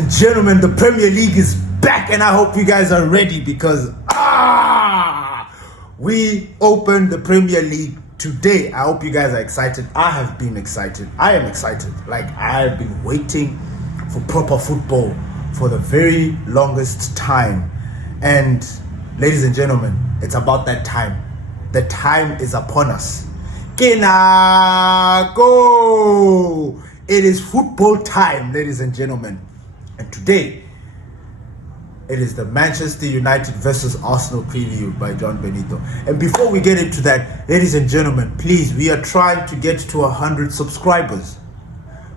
and gentlemen, the Premier League is back, and I hope you guys are ready because we opened the Premier League today. I hope you guys are excited. I have been excited. I am excited. Like, I have been waiting for proper football for the very longest time. And ladies and gentlemen, it's about that time. The time is upon us. Go! It is football time, ladies and gentlemen. And today, it is the Manchester United versus Arsenal preview by John Benito. And before we get into that, ladies and gentlemen, please, we are trying to get to 100 subscribers.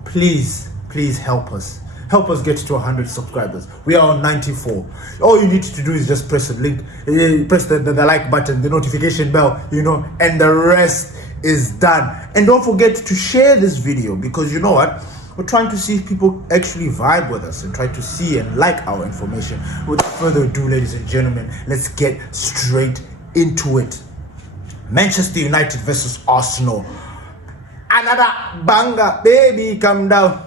Please help us. Help us get to 100 subscribers. We are on 94. All you need to do is just press the link, press the like button, the notification bell, and the rest is done. And don't forget to share this video, because you know what? We're trying to see if people actually vibe with us and try to see and like our information. Without further ado, ladies and gentlemen, let's get straight into it. Manchester United versus Arsenal. Another banger, baby. Calm down.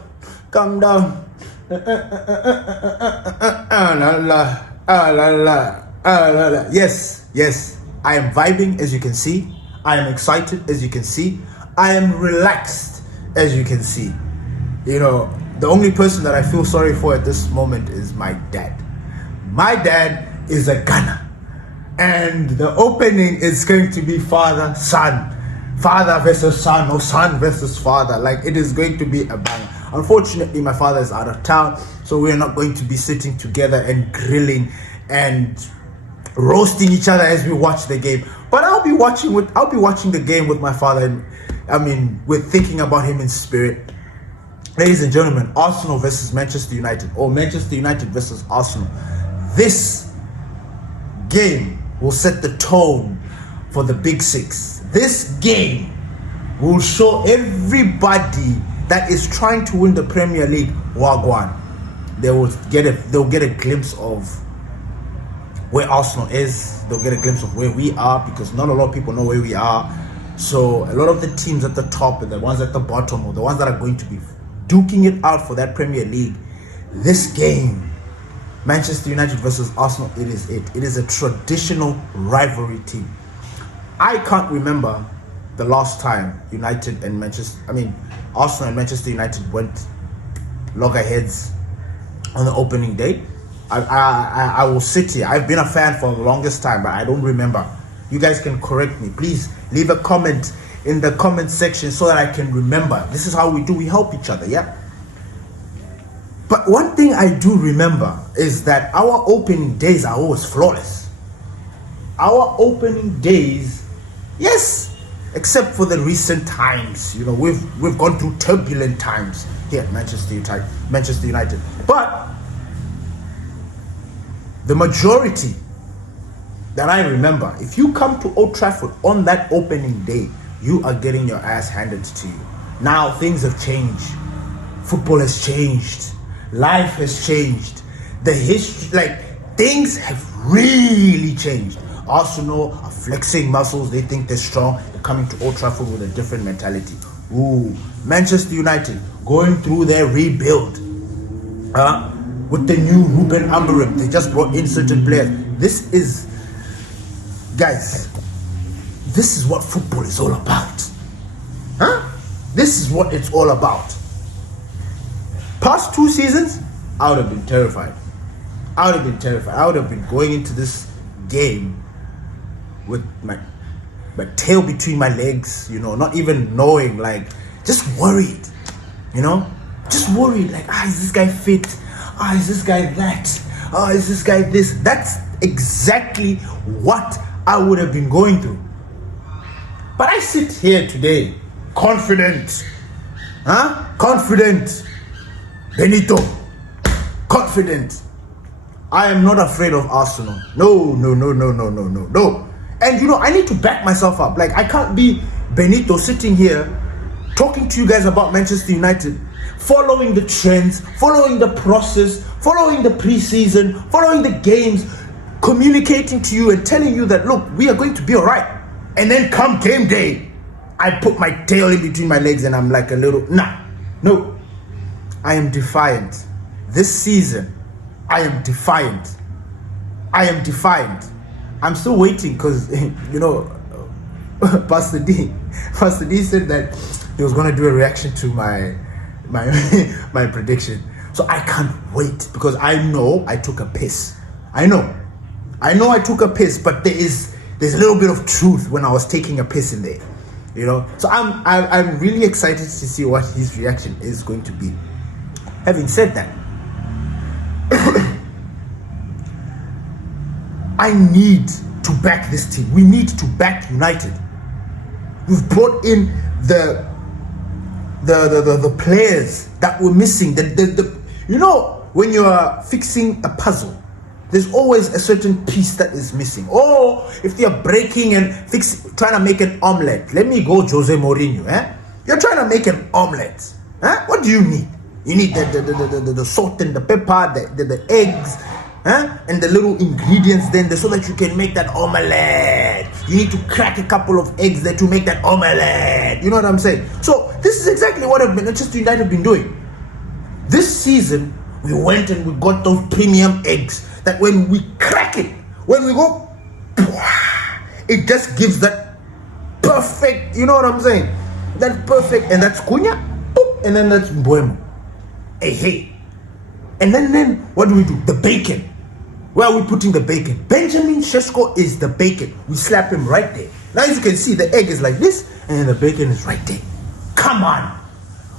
Yes, I am vibing, as you can see. I am excited, as you can see. I am relaxed, as you can see. The only person that I feel sorry for at this moment is my dad. My dad is a gunner, and the opening is going to be father versus son, or son versus father. Like, it is going to be a banger. Unfortunately, my father is out of town, so we're not going to be sitting together and grilling and roasting each other as we watch the game. But I'll be watching the game with my father, and we're thinking about him in spirit. Ladies and gentlemen, Arsenal versus Manchester United, or Manchester United versus Arsenal. This game will set the tone for the Big Six. This game will show everybody that is trying to win the Premier League wagwan. They'll get a glimpse of where Arsenal is. They'll get a glimpse of where we are, because not a lot of people know where we are. So a lot of the teams at the top and the ones at the bottom, or the ones that are going to be duking it out for that Premier League, this game, Manchester United versus Arsenal, it is a traditional rivalry team. I can't remember the last time Arsenal and Manchester United went loggerheads on the opening day. I will sit here. I've been a fan for the longest time, but I don't remember. You guys can correct me. Please leave a comment in the comment section so that I can remember. This is how we do. We help each other, yeah? But one thing I do remember is that our opening days are always flawless. Our opening days, yes, except for the recent times. We've gone through turbulent times here at Manchester United. But the majority that I remember, if you come to Old Trafford on that opening day, you are getting your ass handed to you. Now things have changed. Football has changed. Life has changed. The history, things have really changed. Arsenal are flexing muscles. They think they're strong. They're coming to Old Trafford with a different mentality. Manchester United going through their rebuild. With the new Amorims. They just brought in certain players. This is what football is all about. This is what it's all about. Past 2 seasons, I would have been terrified. I would have been going into this game with my tail between my legs, not even knowing, just worried, just worried, is this guy fit? Is this guy that? Is this guy this? That's exactly what I would have been going through. But I sit here today, confident. Confident. Benito. Confident. I am not afraid of Arsenal. No. And I need to back myself up. I can't be Benito sitting here talking to you guys about Manchester United, following the trends, following the process, following the preseason, following the games, communicating to you and telling you that, look, we are going to be all right. And then come game day, I put my tail in between my legs and I'm like a little, no. I am defiant. this season, I am defiant. I'm still waiting because, Pastor D said that he was going to do a reaction to my prediction. So I can't wait because I know I took a piss. I know I took a piss, but there's a little bit of truth when I was taking a piss in there. So I'm really excited to see what his reaction is going to be. Having said that, I need to back this team. We need to back United. We've brought in the players that were missing. When you are fixing a puzzle, there's always a certain piece that is missing. Or if they are breaking and trying to make an omelette, let me go Jose Mourinho. You're trying to make an omelette. What do you need? You need the salt and the pepper, the eggs, and the little ingredients then so that you can make that omelette. You need to crack a couple of eggs there to make that omelette. You know what I'm saying? So this is exactly what Manchester United have been doing. This season, we went and we got those premium eggs that when we crack it, when we go, it just gives that perfect, you know what I'm saying? That perfect, and that's Cunha, and then that's Mbuemo. Hey. And then what do? The bacon. Where are we putting the bacon? Benjamin Sesko is the bacon. We slap him right there. Now as you can see, the egg is like this, and then the bacon is right there. Come on.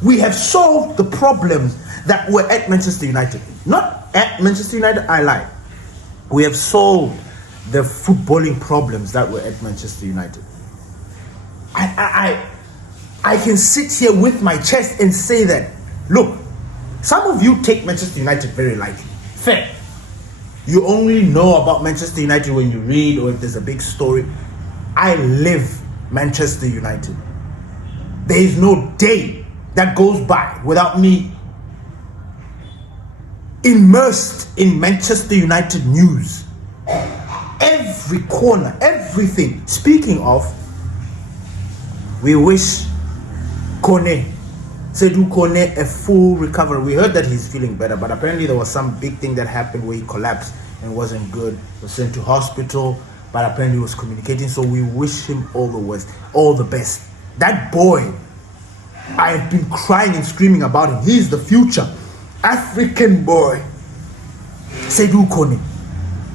We have solved the problems that were at Manchester United. Not at Manchester United, I lie. We have solved the footballing problems that were at Manchester United. I can sit here with my chest and say that, look, some of you take Manchester United very lightly. Fair. You only know about Manchester United when you read or if there's a big story. I live Manchester United. There is no day that goes by without me immersed in Manchester United news. Every corner, everything. Speaking of, we wish Seydou Kone a full recovery. We heard that he's feeling better, but apparently there was some big thing that happened where he collapsed and wasn't good. He was sent to hospital, but apparently he was communicating. So we wish him all the best. That boy, I have been crying and screaming about him. He is the future African boy, Seydou Kone.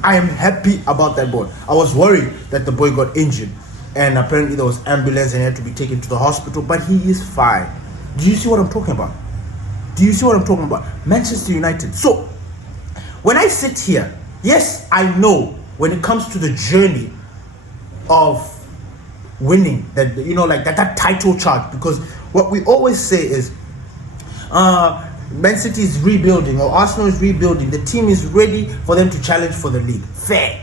I am happy about that boy. I was worried that the boy got injured, and apparently there was ambulance and he had to be taken to the hospital, but he is fine. Do you see what I'm talking about? Manchester United. So, when I sit here, yes, I know when it comes to the journey of winning, that title charge, because what we always say is, Man City is rebuilding or Arsenal is rebuilding. The team is ready for them to challenge for the league. Fair.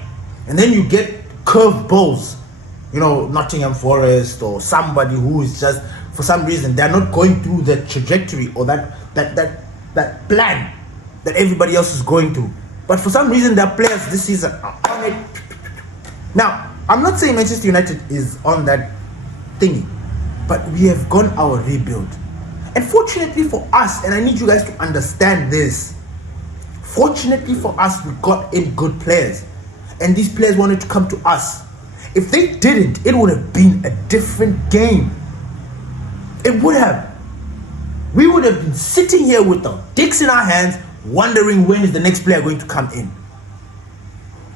And then you get curved balls, Nottingham Forest or somebody who is just, for some reason, they're not going through the trajectory or that plan that everybody else is going through. But for some reason, their players this season are on it. Now, I'm not saying Manchester United is on that thingy, but we have gone our rebuild. And fortunately for us, and I need you guys to understand this, fortunately for us, we got in good players. And these players wanted to come to us. If they didn't, it would have been a different game. It would have. We would have been sitting here with our dicks in our hands, wondering when is the next player going to come in.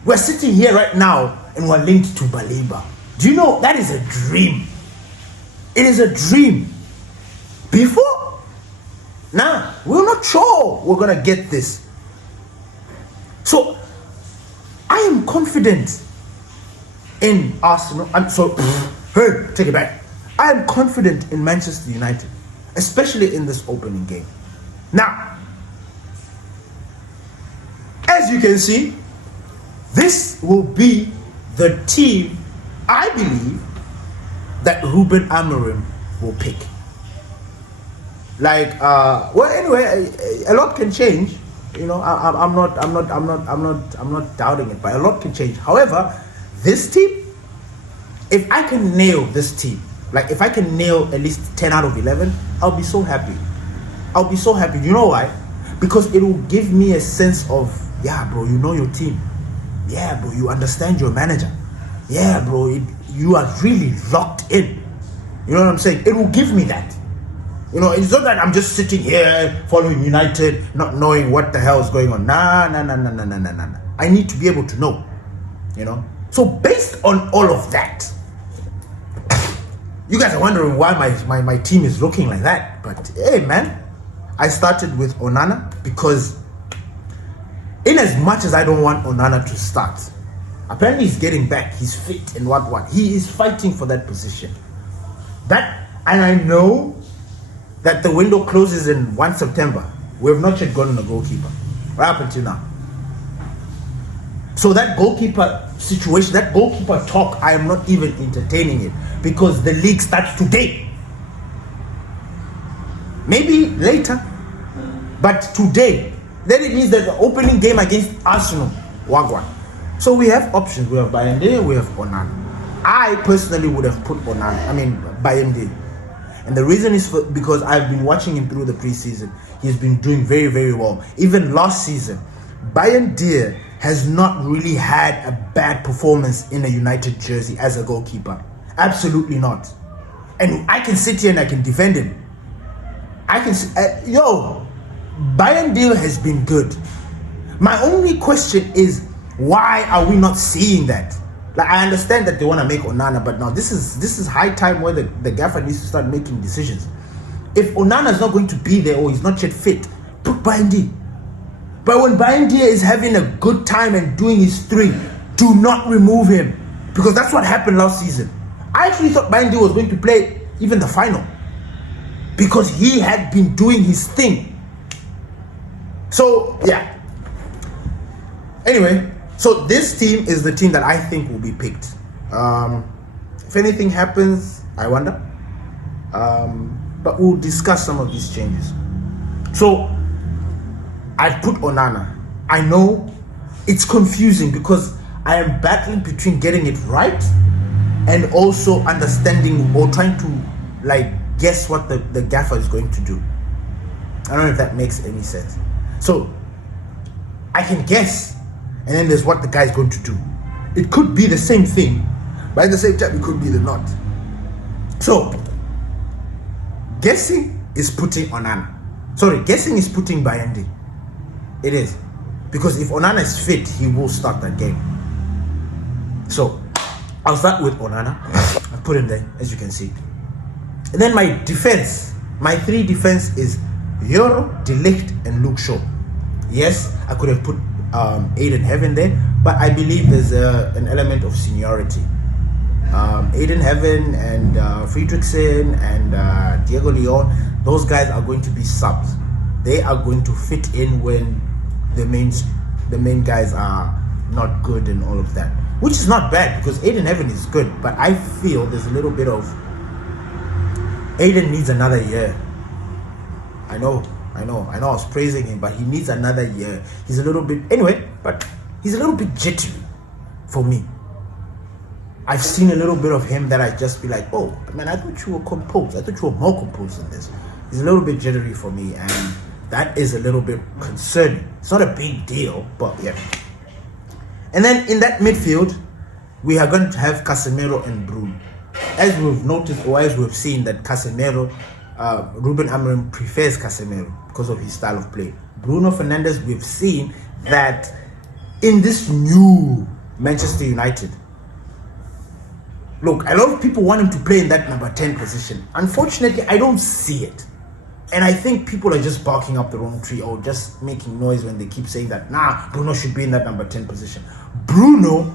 We're sitting here right now and we're linked to Baleba. Do you know that is a dream? It is a dream. Before, now we're not sure we're gonna get this. So I am confident in Arsenal. Hey, take it back. I am confident in Manchester United, especially in this opening game. Now, as you can see, this will be the team I believe that Ruben Amorim will pick. Anyway, a lot can change. I'm not doubting it, but a lot can change. However, this team, if I can nail this team, if I can nail at least 10 out of 11, I'll be so happy. You know why? Because it will give me a sense of, yeah, bro, you know your team. Yeah, bro, you understand your manager. Yeah, bro, you are really locked in. You know what I'm saying? It will give me that. You know, it's not that I'm just sitting here following United, not knowing what the hell is going on. Nah. I need to be able to know. You know? So based on all of that, you guys are wondering why my team is looking like that. But hey, man, I started with Onana because in as much as I don't want Onana to start, apparently he's getting back, he's fit and what. He is fighting for that position. And I know that the window closes in 1 September. We have not yet gotten a goalkeeper. Right up until now. So that goalkeeper situation, that goalkeeper talk, I am not even entertaining it because the league starts today. Maybe later, but today. Then it means that the opening game against Arsenal, Wagwan. So we have options. We have Bayende, we have Onana. I personally would have put Bayende. And the reason is because I've been watching him through the preseason. He's been doing very, very well. Even last season, Bayende has not really had a bad performance in a United jersey as a goalkeeper. Absolutely not. And I can sit here and I can defend him. Bayende has been good. My only question is, why are we not seeing that? Like, I understand that they want to make Onana, but now this is high time where the gaffer needs to start making decisions. If Onana is not going to be there or he's not yet fit, put Bayende. But when Bayende is having a good time and doing his thing, do not remove him. Because that's what happened last season. I actually thought Bayende was going to play even the final. Because he had been doing his thing. So, yeah. Anyway, so this team is the team that I think will be picked. If anything happens, I wonder. But we'll discuss some of these changes. So, I've put Onana. I know it's confusing because I am battling between getting it right and also understanding or trying to guess what the gaffer is going to do. I don't know if that makes any sense. So, I can guess, and then there's what the guy is going to do. It could be the same thing, but at the same time, it could be the not. So, guessing is putting Onana. Guessing is putting Bayende. It is. Because if Onana is fit, he will start that game. So, I'll start with Onana. I put him there, as you can see. And then my defense, my 3 defense is Euro, De Ligt, and Luke Shaw. Yes, I could have put Aiden Heaven there, but I believe there's an element of seniority. Aiden Heaven and Friedrichsen and Diego Leon, those guys are going to be subs. They are going to fit in when the main guys are not good and all of that, which is not bad because Aiden Heaven is good, but I feel there's a little bit of Aiden needs another year. I know I was praising him, but he needs another year. He's a little bit jittery for me. I've seen a little bit of him that I just be like, oh man, I thought you were composed. I thought you were more composed than this. He's a little bit jittery for me, and that is a little bit concerning. It's not a big deal, but yeah. And then in that midfield, we are going to have Casemiro and Bruno. As we've noticed, or as we've seen, that Casemiro, Ruben Amorim prefers Casemiro because of his style of play. Bruno Fernandes, we've seen that in this new Manchester United. Look, a lot of people want him to play in that number 10 position. Unfortunately, I don't see it. And I think people are just barking up the wrong tree or just making noise when they keep saying that, Bruno should be in that number 10 position. Bruno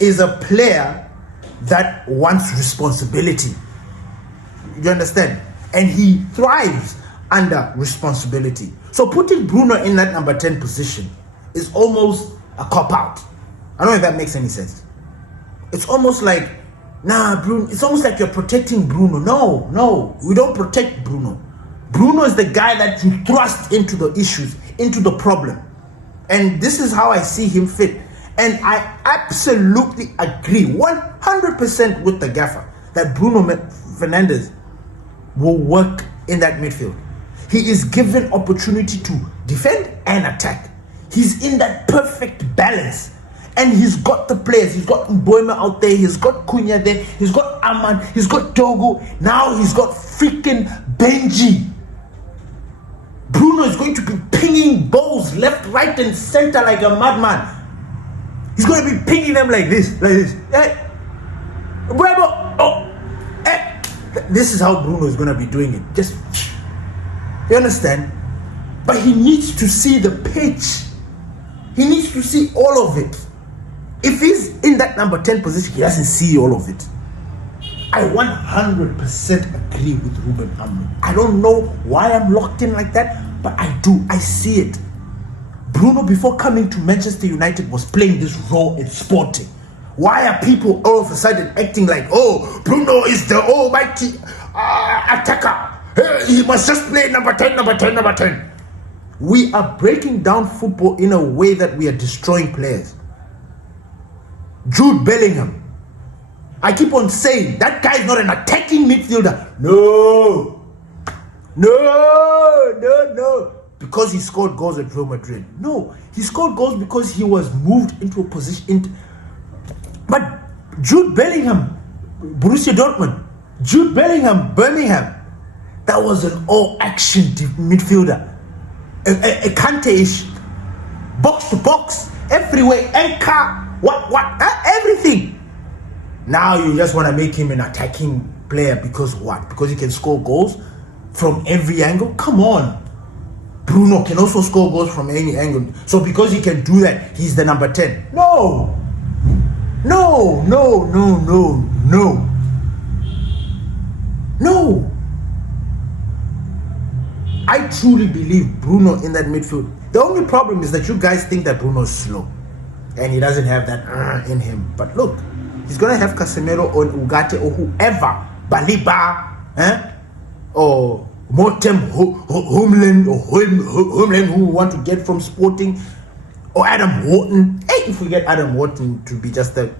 is a player that wants responsibility. You understand? And he thrives under responsibility. So putting Bruno in that number 10 position is almost a cop-out. I don't know if that makes any sense. It's almost like, Bruno, it's almost like you're protecting Bruno. No, we don't protect Bruno. Bruno is the guy that you thrust into the issues, into the problem. And this is how I see him fit. And I absolutely agree 100% with the gaffer that Bruno Fernandes will work in that midfield. He is given opportunity to defend and attack. He's in that perfect balance. And he's got the players. He's got Mboema out there. He's got Cunha there. He's got Aman. He's got Togo. Now he's got freaking Benji. Bruno is going to be pinging balls left, right, and center like a madman. He's going to be pinging them like this. Hey, Bravo. Oh, hey. This is how Bruno is going to be doing it. Just, you understand? But he needs to see the pitch. He needs to see all of it. If he's in that number 10 position, he doesn't see all of it. I 100% agree with Ruben Amorim. I don't know why I'm locked in like that, but I do. I see it. Bruno, before coming to Manchester United, was playing this role in Sporting. Why are people all of a sudden acting like, oh, Bruno is the almighty attacker. He must just play number 10, number 10, number 10. We are breaking down football in a way that we are destroying players. Jude Bellingham. I keep on saying that guy is not an attacking midfielder. No. Because he scored goals at Real Madrid. No, he scored goals because he was moved into a position. But Jude Bellingham, Borussia Dortmund, Jude Bellingham, Birmingham, that was an all-action midfielder. A Kante-ish, box to box, everywhere, anchor, everything. Now you just want to make him an attacking player because what? Because he can score goals from every angle? Come on. Bruno can also score goals from any angle. So because he can do that, he's the number 10. No. I truly believe Bruno in that midfield. The only problem is that you guys think that Bruno is slow and he doesn't have that in him. But look, he's going to have Casemiro or Ugarte or whoever, Baliba, or Motem Homeland, who want to get from Sporting, or Adam Wharton. Hey, if we get Adam Wharton to be just a...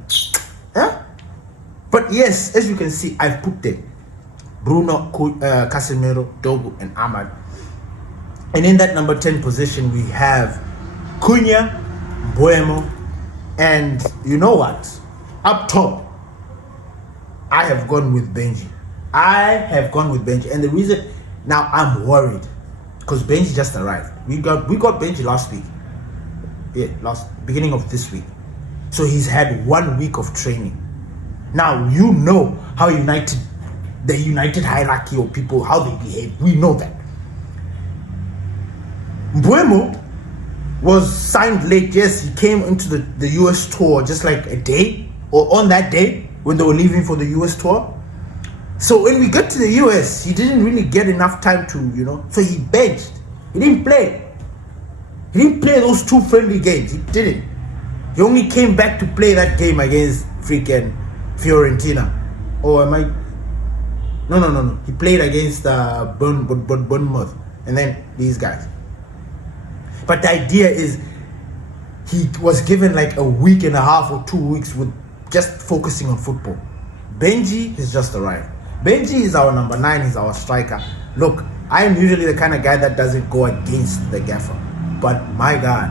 But yes, as you can see, I've put there Bruno, Casemiro, Dogo, and Ahmad. And in that number 10 position, we have Cunha, Mboemo, and you know what? Up top, I have gone with Benji. And the reason, now I'm worried, because Benji just arrived. We got Benji last week. Yeah, beginning of this week. So he's had 1 week of training. Now, you know how the United hierarchy of people, how they behave. We know that. Mboemo was signed late. Yes, he came into the US tour just like a day, or on that day when they were leaving for the US tour. So when we got to the US, he didn't really get enough time to, so he benched. He didn't play. He didn't play those 2 friendly games. He didn't. He only came back to play that game against freaking Fiorentina. Or am I? No. He played against Bournemouth. And then these guys. But the idea is he was given like a week and a half or 2 weeks with just focusing on football. Benji has just arrived. Benji is our number 9. He's our striker. Look, I am usually the kind of guy that doesn't go against the gaffer. But my God,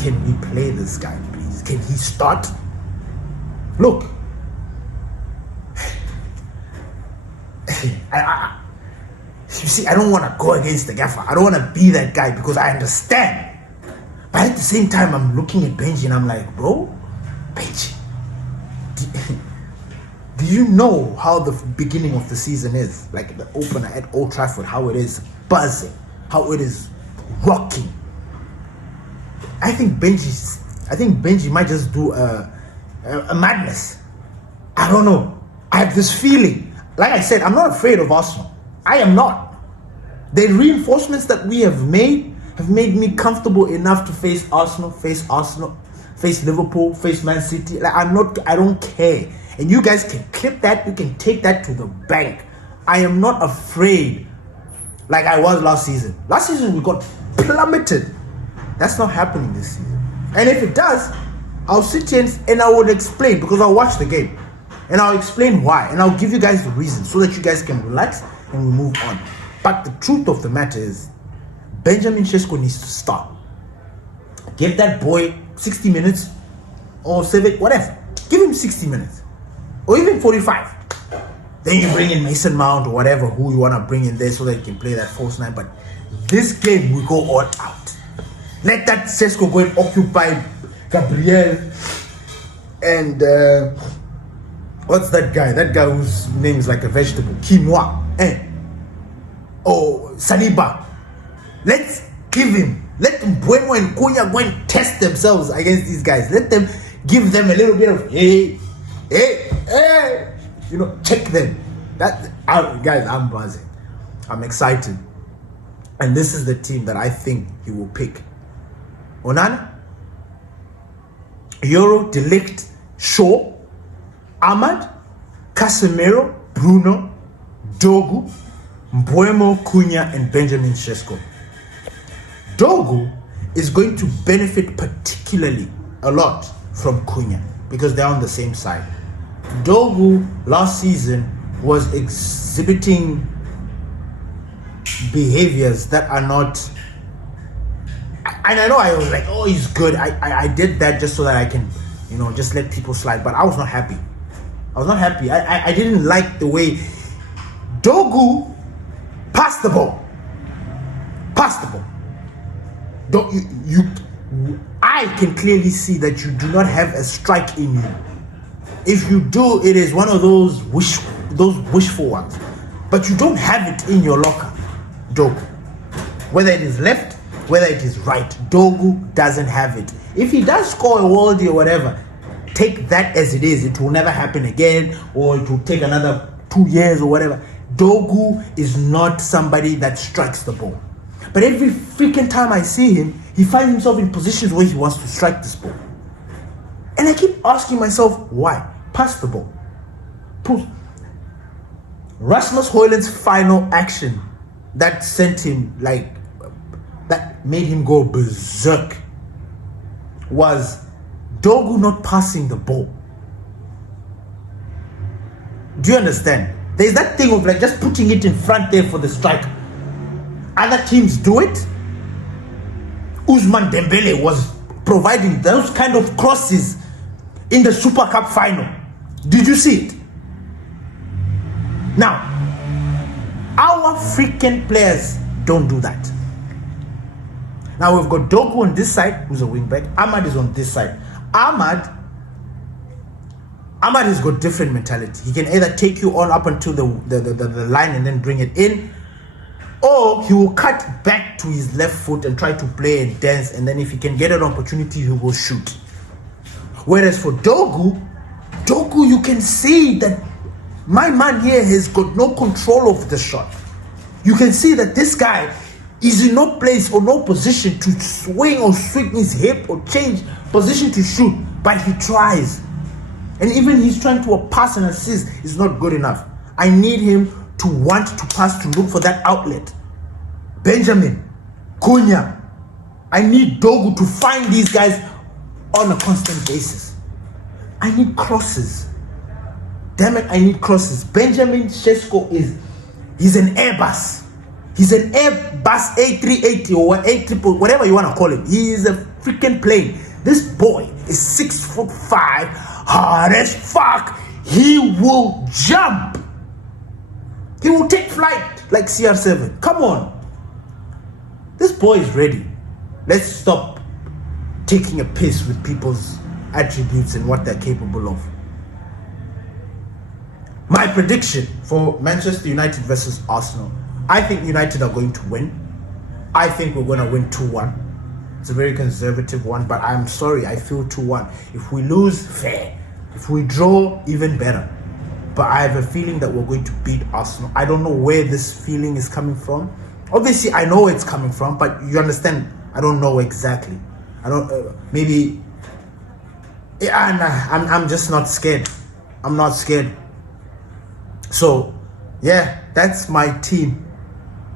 can we play this guy, please? Can he start? Look. You see, I don't want to go against the gaffer. I don't want to be that guy because I understand. But at the same time, I'm looking at Benji and I'm like, bro, Benji, do you know how the beginning of the season is? Like the opener at Old Trafford, how it is buzzing, how it is rocking. I think Benji might just do a madness. I don't know. I have this feeling. Like I said, I'm not afraid of Arsenal. I am not. The reinforcements that we have made me comfortable enough to face Arsenal, face Liverpool, face Man City. Like I don't care. And you guys can clip that, you can take that to the bank. I am not afraid like I was last season. Last season we got plummeted. That's not happening this season. And if it does, I'll sit here and I will explain, because I'll watch the game. And I'll explain why. And I'll give you guys the reason so that you guys can relax and we move on. But the truth of the matter is, Benjamin Sesko needs to start. Give that boy 60 minutes or 7, whatever. Give him 60 minutes or even 45. Then you bring in Mason Mount or whatever, who you want to bring in there so that he can play that false nine. But this game, we go all out. Let that Sesko go and occupy Gabriel and what's that guy? That guy whose name is like a vegetable. Quinoa. Saliba. Let's give him. Let Bueno and Cunha go and test themselves against these guys. Let them give them a little bit of hey. Check them. Guys, I'm buzzing. I'm excited. And this is the team that I think he will pick. Onana, Euro, De Ligt, Shaw, Ahmad, Casemiro, Bruno, Dogu, Mbeumo, Cunha, and Benjamin Sesko. Dogu is going to benefit particularly a lot from Cunha because they're on the same side. Dogu last season was exhibiting behaviors that are not, and I know I was like, oh, he's good. I did that just so that I can, just let people slide, but I was not happy. I didn't like the way Dogu passed the ball. I can clearly see that you do not have a strike in you. If you do, it is one of those wishful ones. But you don't have it in your locker, Dogu. Whether it is left, whether it is right, Dogu doesn't have it. If he does score a worldie or whatever, take that as it is. It will never happen again, or it will take another 2 years or whatever. Dogu is not somebody that strikes the ball. But every freaking time I see him, he finds himself in positions where he wants to strike this ball. And I keep asking myself, why? Pass the ball. Rasmus Højlund's final action that sent him that made him go berserk was Dogu not passing the ball. Do you understand? There's that thing of just putting it in front there for the strike. Other teams do it. Ousmane Dembele was providing those kind of crosses in the Super Cup final. Did you see it? Now, our freaking players don't do that. Now we've got Dogu on this side, who's a wing back. Ahmad is on this side. Ahmad has got different mentality. He can either take you on up until the line and then bring it in, or he will cut back to his left foot and try to play and dance, and then if he can get an opportunity, he will shoot. Whereas for Dogu, you can see that my man here has got no control of the shot. You can see that this guy is in no place or no position to swing or swing his hip or change position to shoot, but he tries. And even he's trying to pass and assist is not good enough. I need him to want to pass, to look for that outlet. Benjamin, Cunha, I need Dogu to find these guys on a constant basis. I need crosses. Damn it, I need crosses. Benjamin Sesko he's an Airbus. He's an Airbus A380 or A300, whatever you want to call it. He is a freaking plane. This boy is 6'5", hard as fuck. He will jump. He will take flight like CR7. Come on. This boy is ready. Let's stop taking a piss with people's attributes and what they're capable of. My prediction for Manchester United versus Arsenal. I think United are going to win. I think we're going to win 2-1. It's a very conservative one, but I'm sorry, I feel 2-1. If we lose, fair. If we draw, even better. But I have a feeling that we're going to beat Arsenal. I don't know where this feeling is coming from. Obviously, I know where it's coming from, but you understand, I don't know exactly. I don't, maybe, I'm just not scared. I'm not scared. So, yeah, that's my team.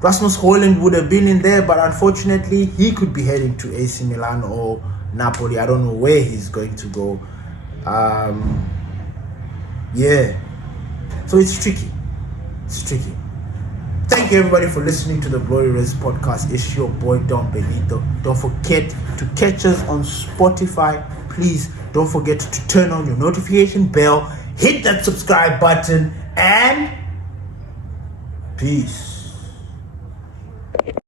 Rasmus Højlund would have been in there, but unfortunately, he could be heading to AC Milan or Napoli. I don't know where he's going to go. Yeah. So it's tricky. It's tricky. Thank Thank you everybody for listening to the Glory Res podcast. It's your boy Don Benito. Don't forget to catch us on Spotify. Please don't forget to turn on your notification bell, hit that subscribe button, and peace.